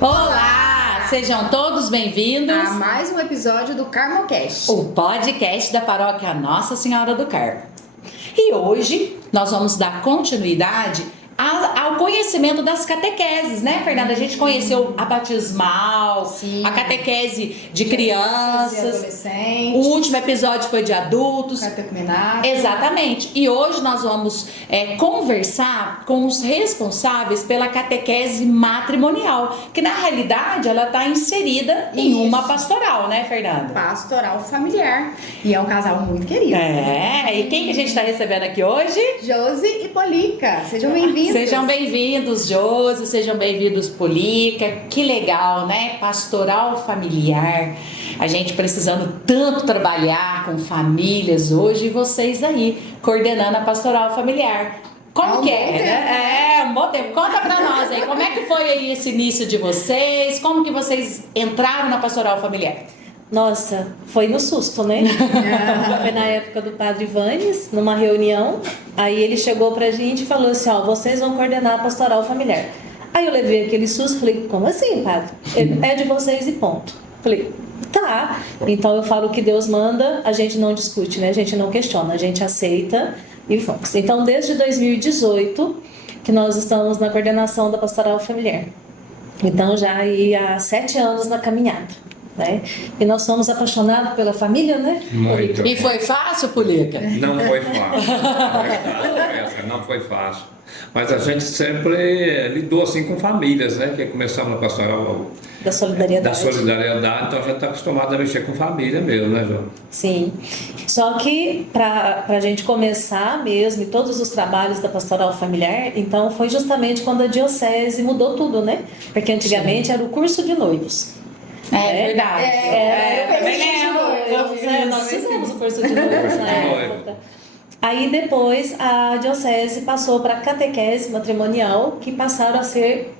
Olá! Sejam todos bem-vindos a mais um episódio do Carmocast, o podcast da paróquia Nossa Senhora do Carmo. E hoje nós vamos dar continuidade ao conhecimento das catequeses, né, Fernanda? A gente conheceu a batismal, sim, a catequese de crianças, e o último episódio foi de adultos. Catecumenato. Exatamente. E hoje nós vamos conversar com os responsáveis pela catequese matrimonial, que na realidade ela está inserida em uma pastoral, né, Fernanda? Pastoral familiar. E é um casal muito querido. E quem que a gente está recebendo aqui hoje? Josi e Polica. Sejam bem-vindos. Sejam bem-vindos, Josi, sejam bem-vindos, Polica. Que legal, né? Pastoral familiar. A gente precisando tanto trabalhar com famílias hoje e vocês aí coordenando a pastoral familiar. Como que é, né? Um bom tempo. Conta pra nós aí, como é que foi aí esse início de vocês? Como que vocês entraram na pastoral familiar? Nossa, foi no susto, né? Foi na época do Padre Ivanes, numa reunião. Aí ele chegou pra gente e falou assim, ó, vocês vão coordenar a pastoral familiar. Aí eu levei aquele susto, falei, como assim, padre? É de vocês e ponto. Falei, tá. Então eu falo o que Deus manda, a gente não discute, né? A gente não questiona, a gente aceita e vamos. Então desde 2018 que nós estamos na coordenação da pastoral familiar. Então já aí há 7 anos na caminhada. Né? E nós somos apaixonados pela família, né? Muito. E foi fácil, Polica? Não foi fácil. Não foi fácil. Mas a gente sempre lidou assim com famílias, né? Que começamos na pastoral da solidariedade. Então a gente está acostumado a mexer com família mesmo, né, João? Sim. Só que para a gente começar mesmo, e todos os trabalhos da pastoral familiar, então foi justamente quando a diocese mudou tudo, né? Porque antigamente era o curso de noivos. É verdade. Nós fizemos o curso de noivos na época. Aí depois a diocese passou para a catequese matrimonial, que passaram a ser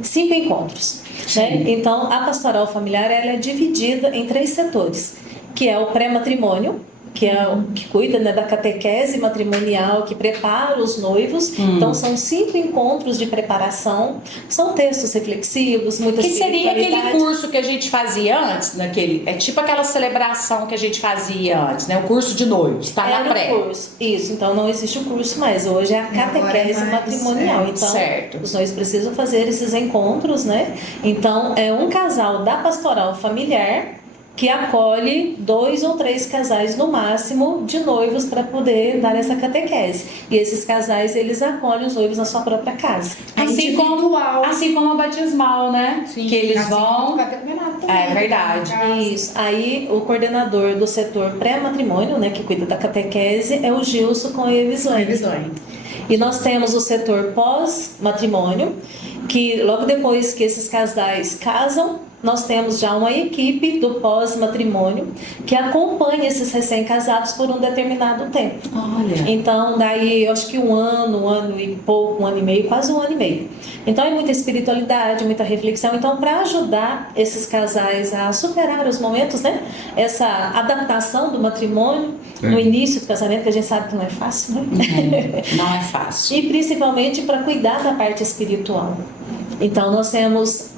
5 encontros. Né? Então a pastoral familiar ela é dividida em 3 setores, que é o pré-matrimônio, que é o que cuida, né, da catequese matrimonial, que prepara os noivos. Então são 5 encontros de preparação, são textos reflexivos, muita espiritualidade. Que seria aquele curso que a gente fazia antes, é tipo aquela celebração que a gente fazia antes, né? O curso de noivos, tá na pré. Curso. Isso, então não existe o curso mais, hoje é a catequese matrimonial. Então certo. Os noivos precisam fazer esses encontros, né? Então é um casal da pastoral familiar que acolhe 2 ou 3 casais no máximo de noivos para poder dar essa catequese. E esses casais, eles acolhem os noivos na sua própria casa. Assim como a batismal, né? Sim, que eles assim vão... É verdade. Isso. Aí o coordenador do setor pré-matrimônio, né, que cuida da catequese, é o Gilson com a Evisone. E nós temos o setor pós-matrimônio, que logo depois que esses casais casam, nós temos já uma equipe do pós-matrimônio que acompanha esses recém-casados por um determinado tempo. Olha. Então, daí, eu acho que um ano e pouco, 1 ano e meio, quase 1 ano e meio. Então, é muita espiritualidade, muita reflexão. Então, para ajudar esses casais a superar os momentos, né? Essa adaptação do matrimônio no início do casamento, que a gente sabe que não é fácil, né? Não é fácil. E principalmente para cuidar da parte espiritual. Então, nós temos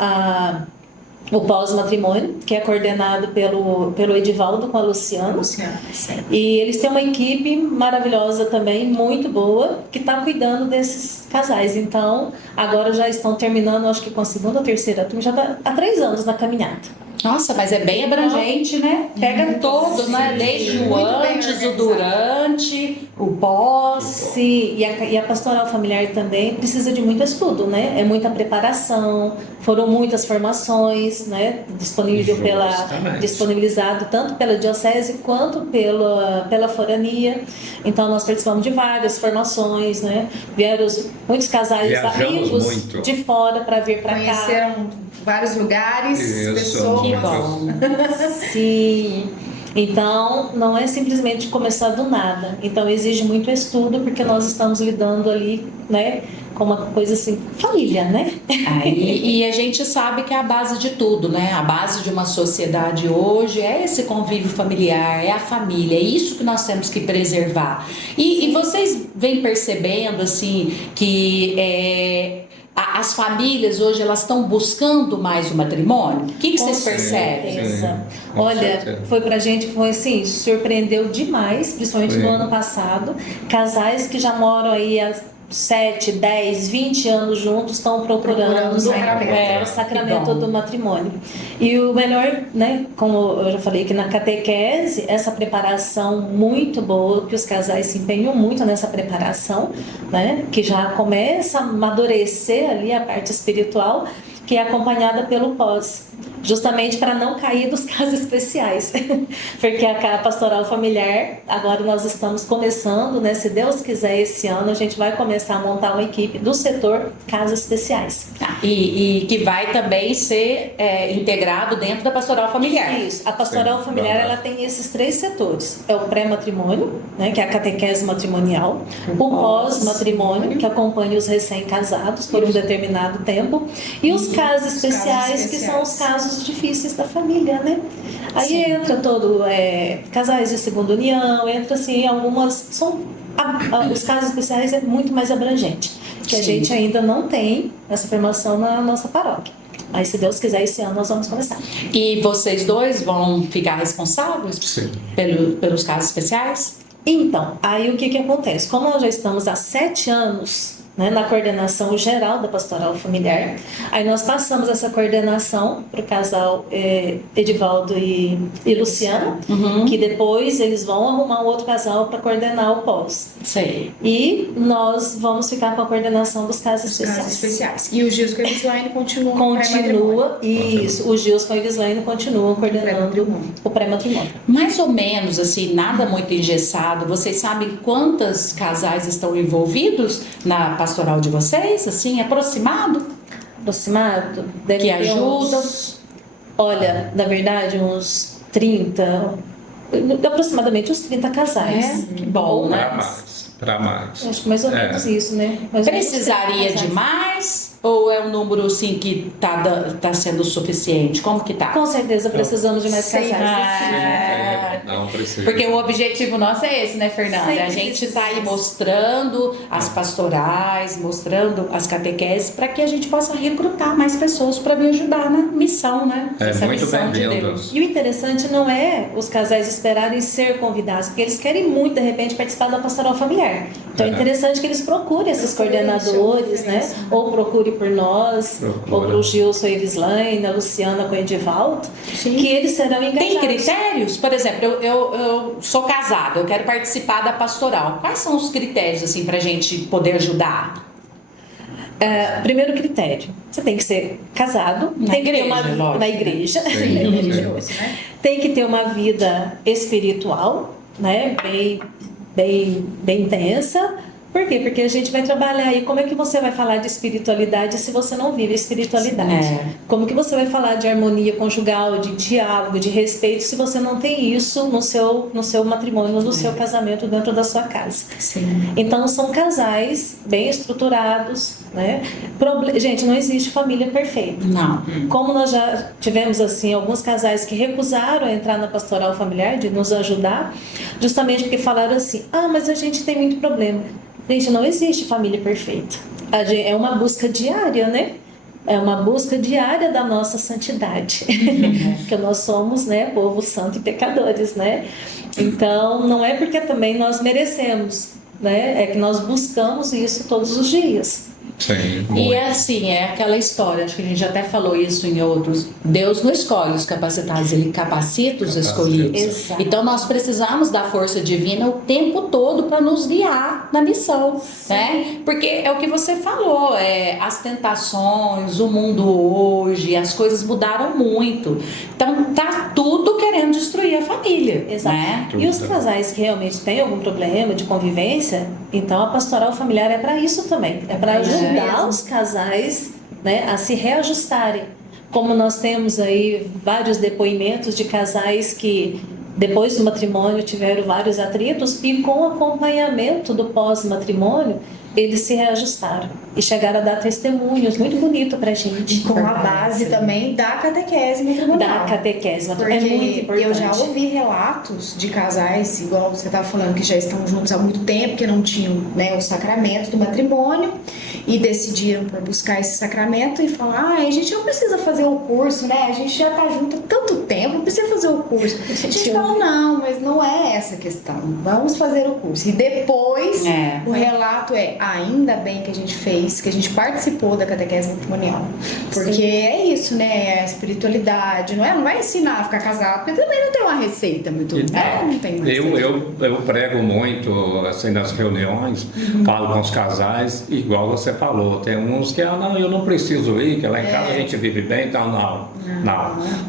o pós-matrimônio, que é coordenado pelo Edivaldo com a Luciana. E eles têm uma equipe maravilhosa também, muito boa, que está cuidando desses casais. Então, agora já estão terminando, acho que com a 2ª ou 3ª turma, já está há 3 anos na caminhada. Nossa, mas é bem abrangente, né? Pega todo, né? Desde o antes, o durante, o pós. Sim, e a pastoral familiar também precisa de muito estudo, né? É muita preparação, foram muitas formações, né? Disponibilizado tanto pela diocese quanto pela forania. Então nós participamos de várias formações, né? Vieram muitos casais amigos de fora para vir para cá. Conheceram vários lugares, pessoas. Que bom. Sim. Então, não é simplesmente começar do nada. Então, exige muito estudo, porque nós estamos lidando ali, né, com uma coisa assim, família, né? E a gente sabe que é a base de tudo, né? A base de uma sociedade hoje é esse convívio familiar, é a família, é isso que nós temos que preservar. E vocês vêm percebendo, assim, que as famílias hoje elas estão buscando mais o matrimônio? O que vocês percebem? Certeza. Com Olha, certeza. foi pra gente, foi assim, surpreendeu demais, principalmente Foi. no ano passado. Casais que já moram aí há 7, 10, 20 anos juntos estão procurando o sacramento. o sacramento Que bom. do matrimônio. E o melhor, né, como eu já falei que na catequese, essa preparação muito boa, que os casais se empenham muito nessa preparação, né, que já começa a amadurecer ali a parte espiritual, que é acompanhada pelo pós, justamente para não cair dos casos especiais, porque a pastoral familiar, agora nós estamos começando, né, se Deus quiser esse ano, a gente vai começar a montar uma equipe do setor casos especiais. E que vai também ser integrado dentro da pastoral familiar. Isso, a pastoral Sim, familiar verdade. ela tem esses 3 setores, é o pré-matrimônio, né, que é a catequese matrimonial, o pós-matrimônio, que acompanha os recém-casados por um determinado tempo, e os casos especiais, que são os casos difíceis da família, né? Aí Sim. entra todo, casais de segunda união, entra assim, algumas, os casos especiais é muito mais abrangente, que a Sim. gente ainda não tem essa formação na nossa paróquia. Mas se Deus quiser, esse ano nós vamos começar. E vocês dois vão ficar responsáveis Sim. pelos casos especiais? Então, aí o que que acontece? Como nós já estamos há 7 anos, né, na coordenação geral da pastoral familiar, aí nós passamos essa coordenação para o casal Edivaldo e Luciana, que depois eles vão arrumar um outro casal para coordenar o pós. Sei. E nós vamos ficar com a coordenação dos casos Os casos especiais. especiais. E o Gilson e a Gislaine continuam no pré-matrimônio. Continua, isso, o Gilson e a Gislaine continuam coordenando pré-matrimônio. o pré-matrimônio. Mais ou menos, assim, nada muito engessado. Vocês sabem quantos casais estão envolvidos na pastoral de vocês? Assim, aproximado? Aproximado, deve Que ter ajuda? Olha, na verdade, uns 30, aproximadamente uns 30 casais. Que bom, Para né? mais. Para mais. Acho que mais ou menos isso, né? Mais ou menos 30 Precisaria casais. de mais? Ou é um número, assim, que tá sendo suficiente? Como que tá? Com certeza precisamos de mais Sim. casais. Não precisa. Porque o objetivo nosso é esse, né, Fernanda? Sempre A gente está aí precisamos. mostrando as pastorais, mostrando as catequeses, para que a gente possa recrutar mais pessoas para me ajudar na missão, né? Essa Muito missão de bem-vindos. Deus. E o interessante não é os casais esperarem ser convidados, porque eles querem muito, de repente, participar da pastoral familiar. Então é interessante que eles procurem esses coordenadores, né? Ou procure por nós, ou para o Gilson e Gislaine, a Luciana com o Edivaldo, que eles serão engajados. Tem critérios? Por exemplo, eu sou casada, eu quero participar da pastoral. Quais são os critérios, assim, para a gente poder ajudar? Primeiro critério, você tem que ser casado, Na tem que ter igreja, na lógico. igreja, Sim, é religioso, né? tem que ter uma vida espiritual, né, bem intensa. Por quê? Porque a gente vai trabalhar aí, como é que você vai falar de espiritualidade se você não vive a espiritualidade? É. Como que você vai falar de harmonia conjugal, de diálogo, de respeito, se você não tem isso no seu matrimônio, no seu casamento, dentro da sua casa? Sim. Então, são casais bem estruturados, né? Gente, não existe família perfeita. Não. Como nós já tivemos, assim, alguns casais que recusaram entrar na pastoral familiar, de nos ajudar, justamente porque falaram assim, mas a gente tem muito problema. Gente, não existe família perfeita. É uma busca diária, né? É uma busca diária da nossa santidade. Porque nós somos, né, povo santo e pecadores, né? Então, não é porque também nós merecemos, né? É que nós buscamos isso todos os dias. Sim, E muito. é assim, é aquela história, acho que a gente até falou isso em outros. Deus não escolhe os capacitados, Ele capacita os escolhidos. Exato. Então nós precisamos da força divina o tempo todo para nos guiar na missão, né? Porque é o que você falou, as tentações, o mundo hoje, as coisas mudaram muito. Então tá tudo querendo destruir a família, Exato. né? E os casais que realmente têm algum problema de convivência, então a pastoral familiar é para isso também. É para ajudar os casais, né, a se reajustarem. Como nós temos aí vários depoimentos de casais que depois do matrimônio tiveram vários atritos e com o acompanhamento do pós-matrimônio eles se reajustaram e chegaram a dar testemunhos muito bonitos pra gente. Com a base também da catequese matrimonial. Da catequese Porque é muito importante. eu já ouvi relatos de casais, igual você estava falando, que já estão juntos há muito tempo, que não tinham, né, o sacramento do matrimônio e decidiram por buscar esse sacramento e falar: a gente não precisa fazer o curso, né? A gente já está junto há tanto tempo, não precisa fazer o curso. A gente fala: não, mas não é essa a questão. Vamos fazer o curso. E depois o relato é: ainda bem que a gente fez, que a gente participou da catequese matrimonial. Porque é isso, né? É a espiritualidade, não é? Não vai ensinar a ficar casado, porque também não tem uma receita muito. Não tem uma receita. Eu prego muito assim, nas reuniões, falo com os casais, igual você falou. Tem uns que, não, eu não preciso ir, que lá em casa a gente vive bem, então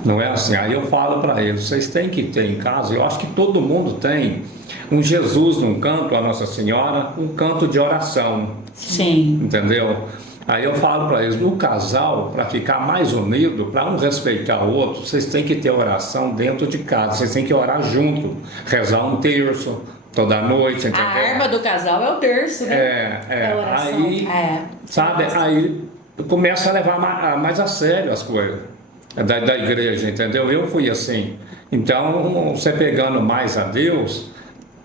não é assim. Aí eu falo para eles: vocês têm que ter em casa, eu acho que todo mundo tem um Jesus num canto, a Nossa Senhora, um canto de oração. Sim. Entendeu? Aí eu falo para eles: o casal, para ficar mais unido, para um respeitar o outro, vocês têm que ter oração dentro de casa, vocês têm que orar junto, rezar um terço toda noite, entendeu? A arma do casal é o terço, né? É a oração. Aí, sabe, aí começa a levar mais a sério as coisas da igreja, entendeu? Eu fui assim. Então, você pegando mais a Deus,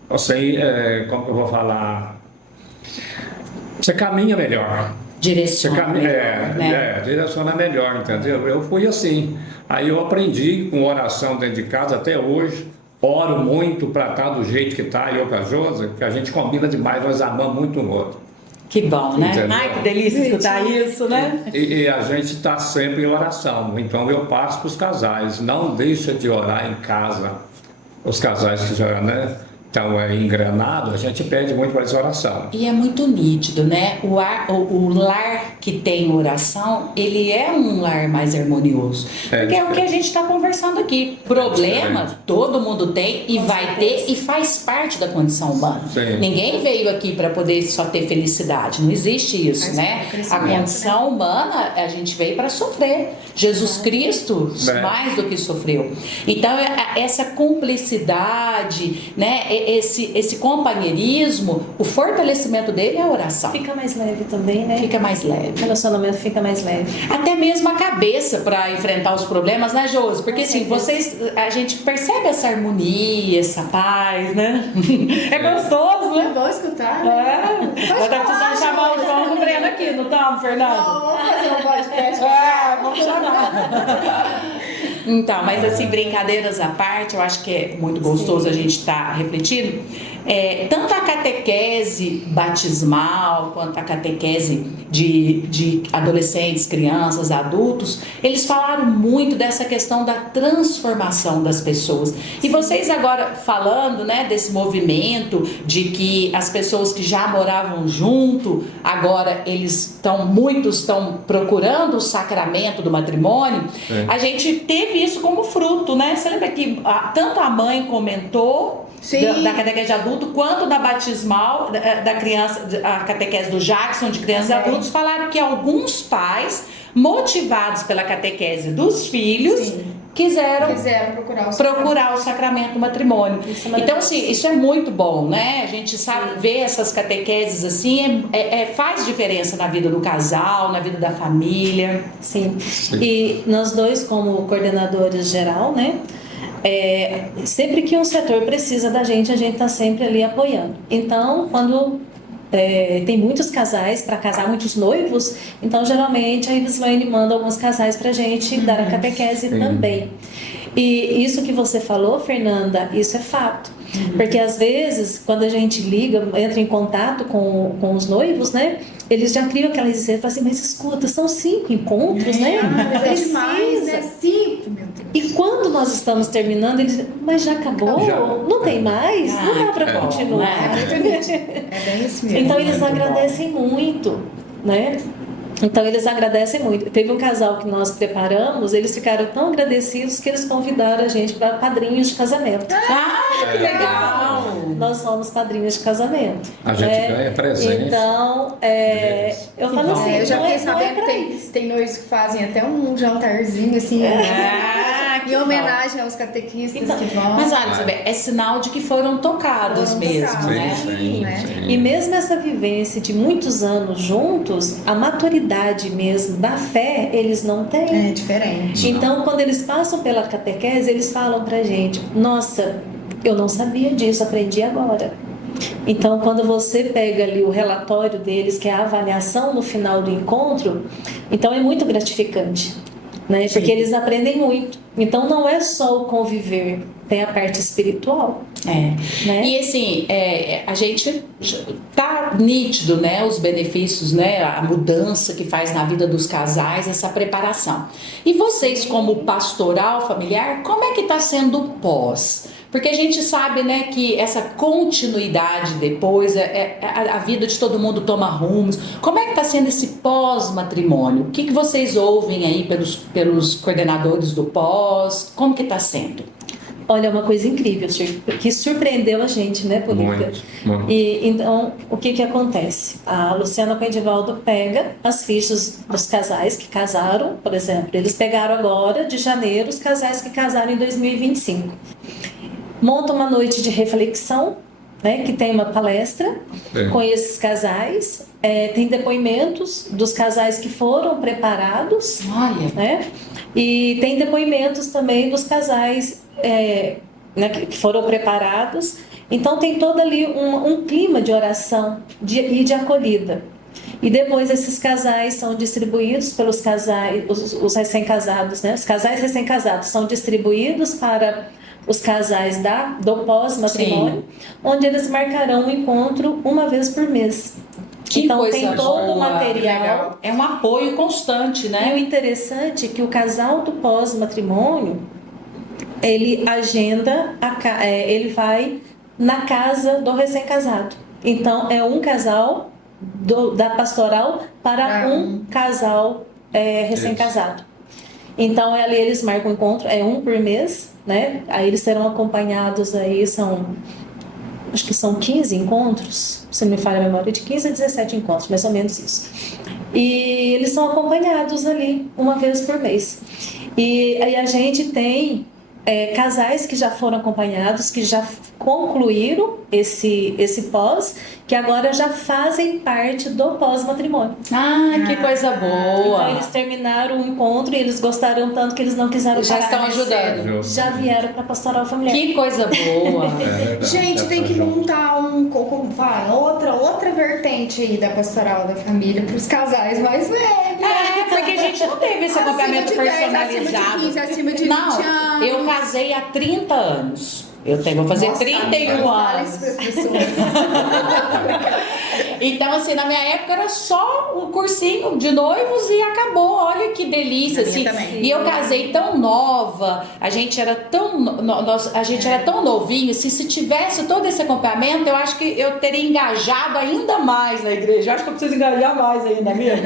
você, como que eu vou falar? Você caminha melhor. Direciona melhor, né? Direciona melhor, entendeu? Eu fui assim. Aí eu aprendi com oração dentro de casa até hoje. Oro muito para estar do jeito que está, eu com a Josi, que a gente combina demais, nós amamos muito o outro. Que bom, né? Entendeu? Ai, que delícia escutar isso, né? E a gente está sempre em oração. Então eu passo para os casais: não deixa de orar em casa. Os casais que já, né, estão engrenados, a gente pede muito para eles oração. E é muito nítido, né? O lar que tem oração, ele é um lar mais harmonioso. Porque é o que a gente está conversando aqui. Problema, todo mundo tem e vai ter, e faz parte da condição humana. Sim. Ninguém veio aqui para poder só ter felicidade. Não existe isso, né? A condição humana, a gente veio para sofrer. Jesus Cristo, mais do que sofreu. Então, essa cumplicidade, né? Esse companheirismo, o fortalecimento dele é a oração. Fica mais leve também, né? Fica mais leve. O relacionamento fica mais leve. Até mesmo a cabeça para enfrentar os problemas, né, Josi? Porque assim, a gente percebe essa harmonia, essa paz, né? É gostoso, né? É bom escutar, né? Nós tá precisando chamar o João do Breno aqui, não estamos, Fernando? Não, vamos fazer um podcast. Vamos chamar. Então, mas assim, brincadeiras à parte, eu acho que é muito gostoso a gente estar refletindo. Tanto a catequese batismal quanto a catequese de adolescentes, crianças, adultos, eles falaram muito dessa questão da transformação das pessoas. E vocês agora falando, né, desse movimento de que as pessoas que já moravam junto, agora muitos estão procurando o sacramento do matrimônio. A gente teve isso como fruto, né? Você lembra que tanto a mãe comentou da catequese de adulto, quanto da batismal da criança, a catequese do Jackson de crianças e adultos, falaram que alguns pais, motivados pela catequese dos filhos, quiseram procurar o sacramento do matrimônio. Então, assim, isso é muito bom, né? A gente sabe ver essas catequeses assim, faz diferença na vida do casal, na vida da família. Sim. E nós dois, como coordenadores geral, né? Sempre que um setor precisa da gente, a gente está sempre ali apoiando. Então, quando tem muitos casais para casar, muitos noivos, então geralmente a Ivislaine manda alguns casais para a gente dar a catequese também. E isso que você falou, Fernanda, isso é fato. Porque às vezes, quando a gente liga, entra em contato com os noivos, né? Eles já criam aquela ideia, falam assim: mas escuta, são 5 encontros, né? Mas é demais, né? 5, meu Deus. E quando nós estamos terminando, eles dizem: mas já acabou? Não tem mais? Não dá para continuar. É bem isso mesmo. Então eles agradecem muito, né? Então eles agradecem muito. Teve um casal que nós preparamos, eles ficaram tão agradecidos que eles convidaram a gente para padrinhos de casamento. Que legal! Nós somos padrinhos de casamento. A gente ganha presente. Então, eu falo assim, eu já fiquei não é sabendo que tem noivos que fazem até um jantarzinho assim. Em homenagem aos catequistas Então, que vão. Mas olha, Isabel, é sinal de que foram tocados Foram mesmo, tocados, né? Sim. E mesmo essa vivência de muitos anos juntos, a maturidade mesmo da fé, eles não têm. É diferente. Então, quando eles passam pela catequese, eles falam pra gente: nossa, eu não sabia disso, aprendi agora. Então, quando você pega ali o relatório deles, que é a avaliação no final do encontro, então é muito gratificante, né? Porque eles aprendem muito. Então, não é só o conviver, tem a parte espiritual. É. Né? E assim, a gente tá nítido, né, os benefícios, né, a mudança que faz na vida dos casais, essa preparação. E vocês, como pastoral familiar, como é que tá sendo o pós? Porque a gente sabe, né, que essa continuidade depois, a vida de todo mundo toma rumos. Como é que está sendo esse pós-matrimônio? O que vocês ouvem aí pelos coordenadores do pós? Como que está sendo? Olha, é uma coisa incrível, que surpreendeu a gente, né, Política? Muito. E então, o que acontece? A Luciana com o Edivaldo pega as fichas dos casais que casaram, por exemplo. Eles pegaram agora, de janeiro, os casais que casaram em 2025. Monta uma noite de reflexão, né, que tem uma palestra com esses casais, tem depoimentos dos casais que foram preparados, Olha, né, e tem depoimentos também dos casais né, que foram preparados. Então tem todo ali um clima de oração e de acolhida. E depois esses casais são distribuídos pelos casais, os recém-casados, né, os casais recém-casados são distribuídos para os casais do pós-matrimônio, onde eles marcarão um encontro uma vez por mês. que então coisa tem todo o boa, material. legal. É um apoio constante, E o né? interessante é que o casal do pós-matrimônio, ele agenda, ele vai na casa do recém-casado. Então é um casal da pastoral para um casal recém-casado. Então ali eles marcam o encontro, um por mês, né? Aí eles serão acompanhados aí, acho que são 15 encontros, se não me falha a memória, de 15 a 17 encontros, mais ou menos isso. E eles são acompanhados ali uma vez por mês. E aí a gente tem casais que já foram acompanhados, que já concluíram esse pós, que agora já fazem parte do pós-matrimônio. Ah, que coisa Então boa! eles terminaram o encontro e eles gostaram tanto que eles não quiseram Já parar. estão ajudando. Já vieram para pastoral familiar. Que coisa boa! Verdade, Gente, tem que montar outra vertente aí da pastoral da família para os casais mais velhos. Porque a gente não teve esse acompanhamento personalizado. Acima de 20 Não, anos. eu casei há 30 anos. Vou fazer Nossa, 31 fala anos. isso pras pessoas. Então, assim, na minha época era só um cursinho de noivos e acabou. Olha que delícia, Na minha assim. também. E eu casei tão nova, a gente era tão novinho, assim, se tivesse todo esse acompanhamento, eu acho que eu teria engajado ainda mais na igreja. Eu acho que eu preciso engajar mais ainda, amiga.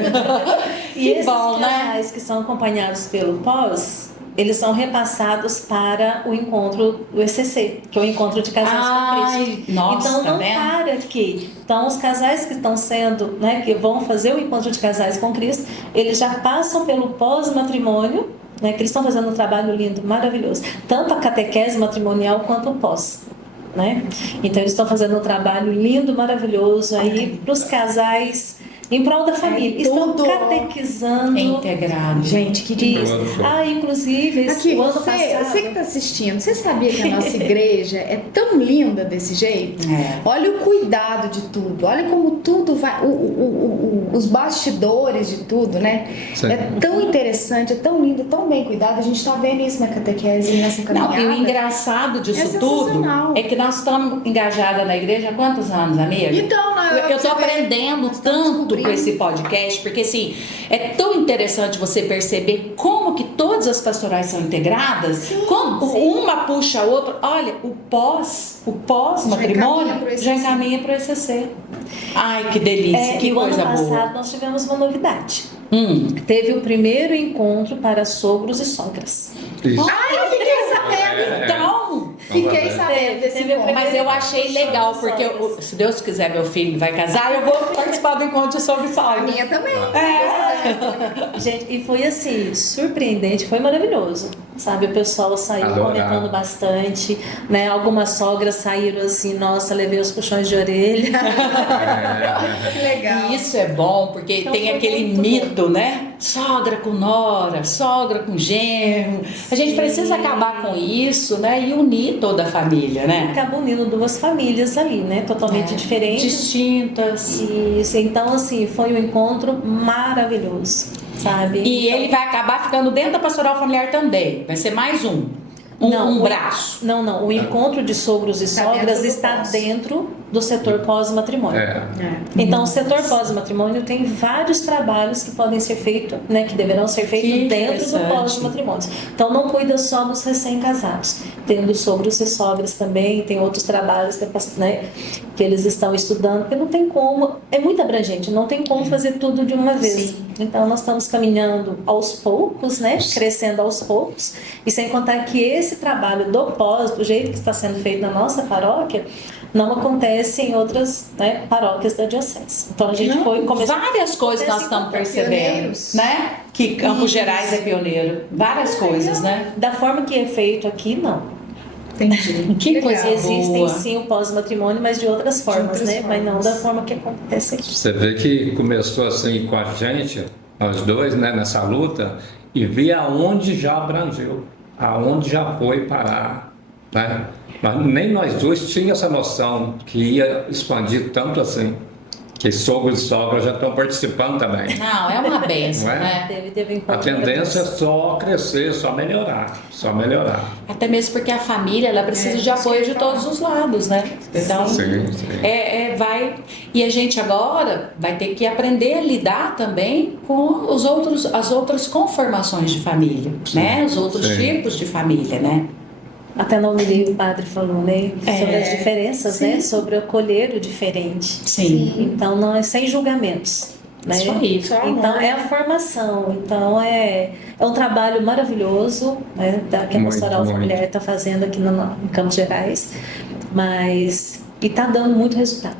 E Que esses bom, né? casais que são acompanhados pelo pós, eles são repassados para o encontro do ECC, que é o encontro de casais com Cristo. Nossa, Então tá não vendo? para aqui. Então os casais que estão sendo, né, que vão fazer o encontro de casais com Cristo, eles já passam pelo pós-matrimônio, né, que eles estão fazendo um trabalho lindo, maravilhoso. Tanto a catequese matrimonial quanto o pós. Né? Então eles estão fazendo um trabalho lindo, maravilhoso aí para os casais em prol da família. Estão tudo catequizando. Integrado. Gente, que demais. Isso. Inclusive, Aqui, o ano você passado... que está assistindo, você sabia que a nossa igreja é tão linda desse jeito? É. Olha o cuidado de tudo, olha como tudo vai, os bastidores de tudo, né? Sim. É tão interessante, é tão lindo, tão bem cuidado. A gente está vendo isso na catequese, nessa Não, caminhada. e o engraçado disso É tudo sensacional. é que nós estamos engajadas na igreja há quantos anos, amiga? Então, né, eu tô você vê, aprendendo nós estamos tanto descobrindo. com esse podcast, porque assim, é tão interessante você perceber como que todas as pastorais são integradas, como uma puxa a outra. Olha, o pós-matrimônio já encaminha para o ECC. Ai, que delícia, que e o ano coisa passado boa. nós tivemos uma novidade. Teve Teve o primeiro encontro para sogros e sogras. Isso. Ai, eu fiquei sabendo. Então, Fiquei sabendo desse Teve o encontro. Mas eu achei legal, porque se Deus quiser, meu filho vai casar, eu vou participar do encontro sobre A sogra. minha também. Gente, e foi assim, surpreendente, foi maravilhoso. Sabe, o pessoal saiu Adorava. comentando bastante, né? Algumas sogras saíram assim, nossa, levei os puxões de orelha. Que legal. E isso é bom, porque Então tem foi aquele muito mito, né? Sogra com nora, sogra com genro. A gente precisa acabar com isso, né? E unir toda a família, né? Acaba unindo duas famílias ali, né? Totalmente diferentes. Distintas. Isso, então assim, foi um encontro maravilhoso, sabe? E ele vai acabar ficando dentro da pastoral familiar também. Vai ser mais um braço. Não, o encontro de sogros e Está sogras dentro do está pós. dentro do setor pós-matrimônio. É. Então, o setor pós-matrimônio tem vários trabalhos que podem ser feitos, né, que deverão ser feitos Que dentro do interessante. pós-matrimônio. Então, não cuida só dos recém-casados. Tem dos sogros e sogras também, tem outros trabalhos né, que eles estão estudando, porque não tem como, é muito abrangente, não tem como fazer tudo de uma vez. Sim. Então, nós estamos caminhando aos poucos, né, crescendo aos poucos, e sem contar que esse trabalho do pós, do jeito que está sendo feito na nossa paróquia, não acontece em outras, né, paróquias da diocese. Então a gente foi começar. Várias coisas nós estamos percebendo, pioneiros. né? Que Campos Isso. Gerais é pioneiro. Várias coisas, né? Da forma que é feito aqui, não. Entendi. Que Legal. coisa Existem boa. sim o pós-matrimônio, mas de outras formas, outras né? Mas não formas. da forma que acontece aqui. Você vê que começou assim com a gente, nós dois, né, nessa luta, e vê aonde já abrangeu, aonde já foi parar, né? Mas nem nós dois tínhamos essa noção que ia expandir tanto assim, que sogros e sogras já estão participando também. Não, é uma benção, Não é? né? Teve A encontro tendência é só crescer, só melhorar, só melhorar. Até mesmo porque a família ela precisa de apoio de todos os lados, né? Então, Sim, sim. vai. E a gente agora vai ter que aprender a lidar também com as outras conformações de família, né? Os outros sim. tipos de família, né? Até na homilia o padre falou, né? Sobre as diferenças, Sim. né? Sobre acolher o diferente. Sim. Então, nós sem julgamentos. Né? Isso aí. Só amor, Então, é né? a formação. Então, é um trabalho maravilhoso, né? Que a Muito, Pastoral muito. Familiar está fazendo aqui em Campos Gerais. E está dando muito resultado.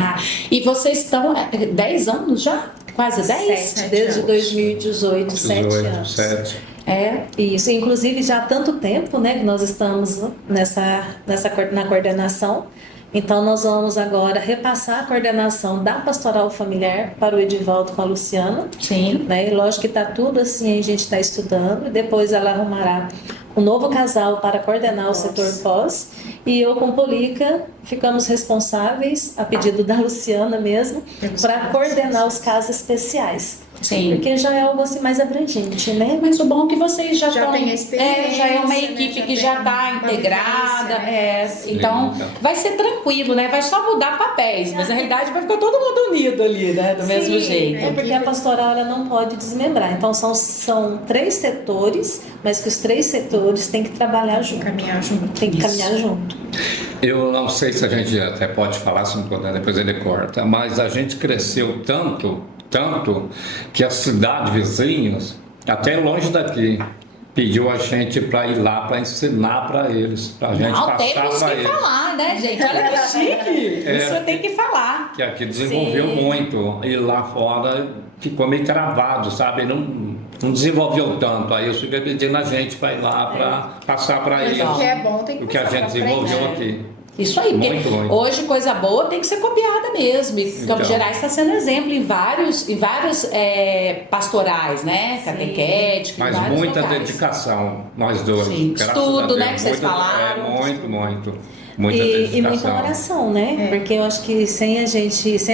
Ah, e vocês estão 10 anos já? Quase 10? Sete. Desde anos. 2018, 7 anos. 7. É. Isso, inclusive já há tanto tempo, né, que nós estamos na coordenação. Então nós vamos agora repassar a coordenação da Pastoral Familiar para o Edivaldo com a Luciana. Sim. Né? E lógico que está tudo assim, a gente está estudando. E depois ela arrumará um novo casal para coordenar o setor pós. E eu com Polica ficamos responsáveis, a pedido da Luciana mesmo, para coordenar os casos especiais. Sim. Porque já é algo assim mais abrangente, né? Mas o bom é que vocês já Já estão. tem a experiência, já é uma né? equipe Já que tem já está uma integrada. vivência, né? Então, Sim. vai ser tranquilo, né? Vai só mudar papéis, mas na realidade vai ficar todo mundo unido ali, né? Do mesmo Sim, jeito. É porque a pastoral ela não pode desmembrar. Então são 3 setores, mas que os 3 setores têm que trabalhar junto. Caminhar junto. Tem que Isso. caminhar junto. Eu não sei se a gente até pode falar, se não puder, depois ele corta, mas a gente cresceu tanto que a cidade vizinhos, até longe daqui, pediu a gente para ir lá para ensinar para eles, para a gente Não, passar temos para que eles. falar, né, gente? Olha que chique. Isso tem que falar. Que aqui desenvolveu Sim. muito e lá fora ficou meio travado, sabe? Não desenvolveu tanto. Aí eu fiquei pedindo a gente para ir lá para passar para Mas eles o que é bom tem que o que a passar gente pra frente. desenvolveu aqui. Isso aí, porque Muito, muito. hoje coisa boa tem que ser copiada mesmo. E Campos Então. Gerais está sendo exemplo em vários pastorais, né? Catequéticos, Mas vários muita locais. dedicação, nós dois. Sim. Graças Estudo, a Deus. né, que vocês Muita- falaram. Muita dedicação. E muita oração, né? Porque eu acho que sem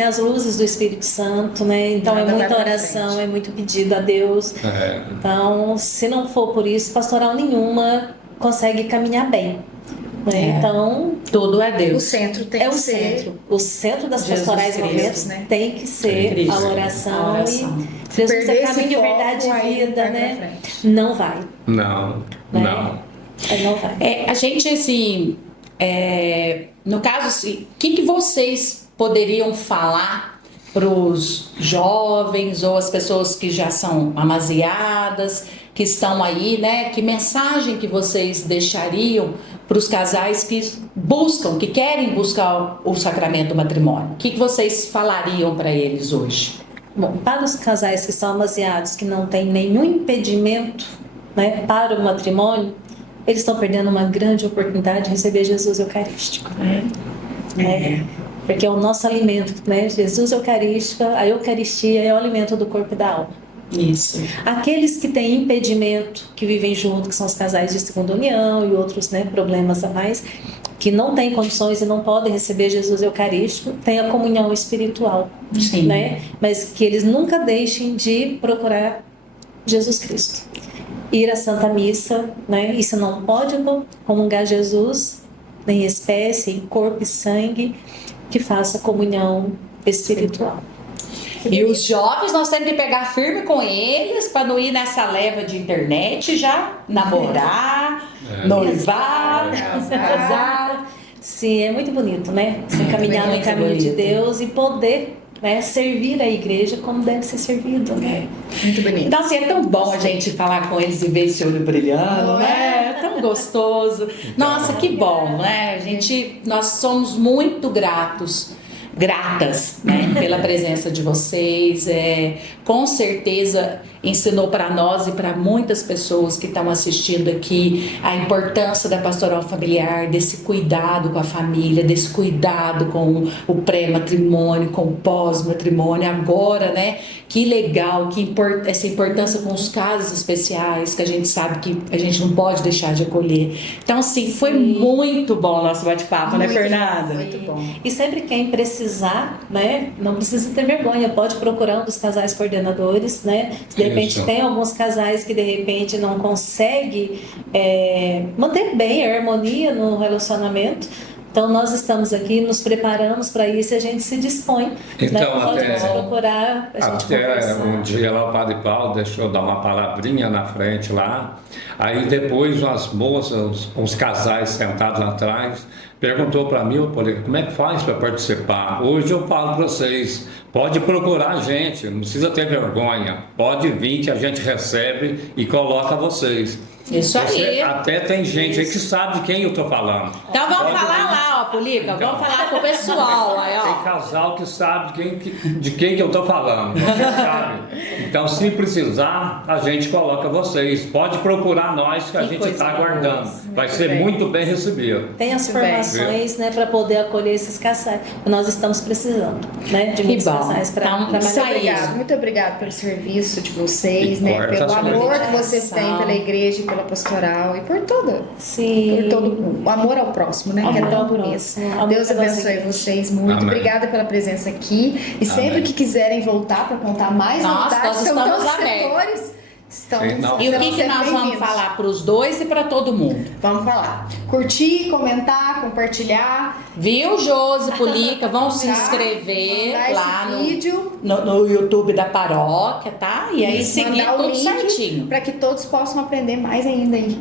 as luzes do Espírito Santo, né? Então Nada é vai muita pra oração, frente. é muito pedido a Deus. É. Então, se não for por isso, pastoral nenhuma consegue caminhar bem. Né? É. Então, Tudo é O Deus. centro tem é o que ser centro. O centro das Jesus pastorais Cristo, momentos né? tem que ser Cristo. a oração. A oração. E Jesus Perder é esse caminho, foco, verdade aí e vida, vai pra né? frente. Não vai. Não, Né? não. Não vai. A gente, assim, no caso, assim, o que vocês poderiam falar para os jovens ou as pessoas que já são amaziadas, que estão aí, né? Que mensagem que vocês deixariam para os casais que buscam, que querem buscar o sacramento do matrimônio? O que vocês falariam para eles hoje? Bom, para os casais que são amaziados, que não têm nenhum impedimento, né, para o matrimônio, eles estão perdendo uma grande oportunidade de receber Jesus Eucarístico. Porque é o nosso alimento, né? Jesus Eucarístico, a Eucaristia é o alimento do corpo e da alma. Isso. Aqueles que têm impedimento, que vivem junto, que são os casais de segunda união e outros, né, problemas a mais, que não têm condições e não podem receber Jesus Eucarístico, têm a comunhão espiritual. Sim. Né? Mas que eles nunca deixem de procurar Jesus Cristo. Ir à Santa Missa, né? E se não pode comungar Jesus em espécie, em corpo e sangue, que faça comunhão espiritual. E os jovens, nós temos que pegar firme com eles para não ir nessa leva de internet já, namorar, noivar, casar. Sim, é muito bonito, né? Você caminhar no caminho de Deus e poder, né, servir a igreja como deve ser servido, né? Muito bonito. Então, assim, é tão bom a gente falar com eles e ver esse olho brilhando, né? É tão gostoso. Nossa, que bom, né? Nós somos muito gratas, né, pela presença de vocês. Com certeza ensinou para nós e para muitas pessoas que estão assistindo aqui a importância da pastoral familiar, desse cuidado com a família, desse cuidado com o pré-matrimônio, com o pós-matrimônio. Agora, né, que legal, essa importância com os casos especiais que a gente sabe que a gente não pode deixar de acolher. Então, assim, foi muito bom o nosso bate-papo, né, Fernanda? Muito bom. E sempre quem precisar, né, não precisa ter vergonha, pode procurar um dos casais coordenadores, né? De repente tem alguns casais que de repente não conseguem manter bem a harmonia no relacionamento. Então nós estamos aqui, nos preparamos para isso e a gente se dispõe. Então, né? Pode nos procurar, a gente conversar. Um dia lá o Padre Paulo deixou eu dar uma palavrinha na frente lá. Aí depois umas moças, uns casais sentados lá atrás, perguntou para mim, como é que faz para participar? Hoje eu falo para vocês, pode procurar a gente, não precisa ter vergonha, pode vir que a gente recebe e coloca vocês. Isso aí. Até tem gente aí que sabe de quem eu tô falando. Então vamos falar lá, ó, Polica, Então, vamos falar com o pessoal. Aí, ó. Tem casal que sabe de quem que eu tô falando, você sabe. Então, se precisar, a gente coloca vocês. Pode procurar nós que a gente está aguardando. Vai ser muito bem recebido. Tem as formações, né, para poder acolher esses casais. Nós estamos precisando, né, de muitos casais para trabalhar. Muito obrigado pelo serviço de vocês, né, pelo amor que vocês têm pela igreja, pela pastoral e por tudo. Sim. Por todo o amor ao próximo, né, que é tão bonito. Deus abençoe vocês muito. Amém. Obrigada pela presença aqui. E sempre que quiserem voltar para contar mais novidades, são todos setores. E o que nós vamos falar para os dois e para todo mundo? Vamos falar. Curtir, comentar, compartilhar. Viu, Josi, Polica? Vão se inscrever lá no YouTube da paróquia, tá? E aí seguir tudo certinho. Para que todos possam aprender mais ainda aí.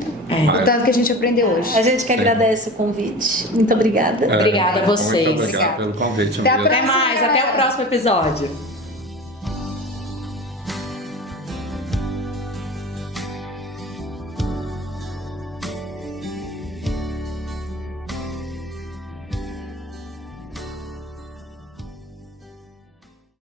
O tanto que a gente aprendeu hoje. A gente que agradece o convite. Muito obrigada. Obrigada a vocês. Muito obrigado pelo convite. Até mais, até o próximo episódio.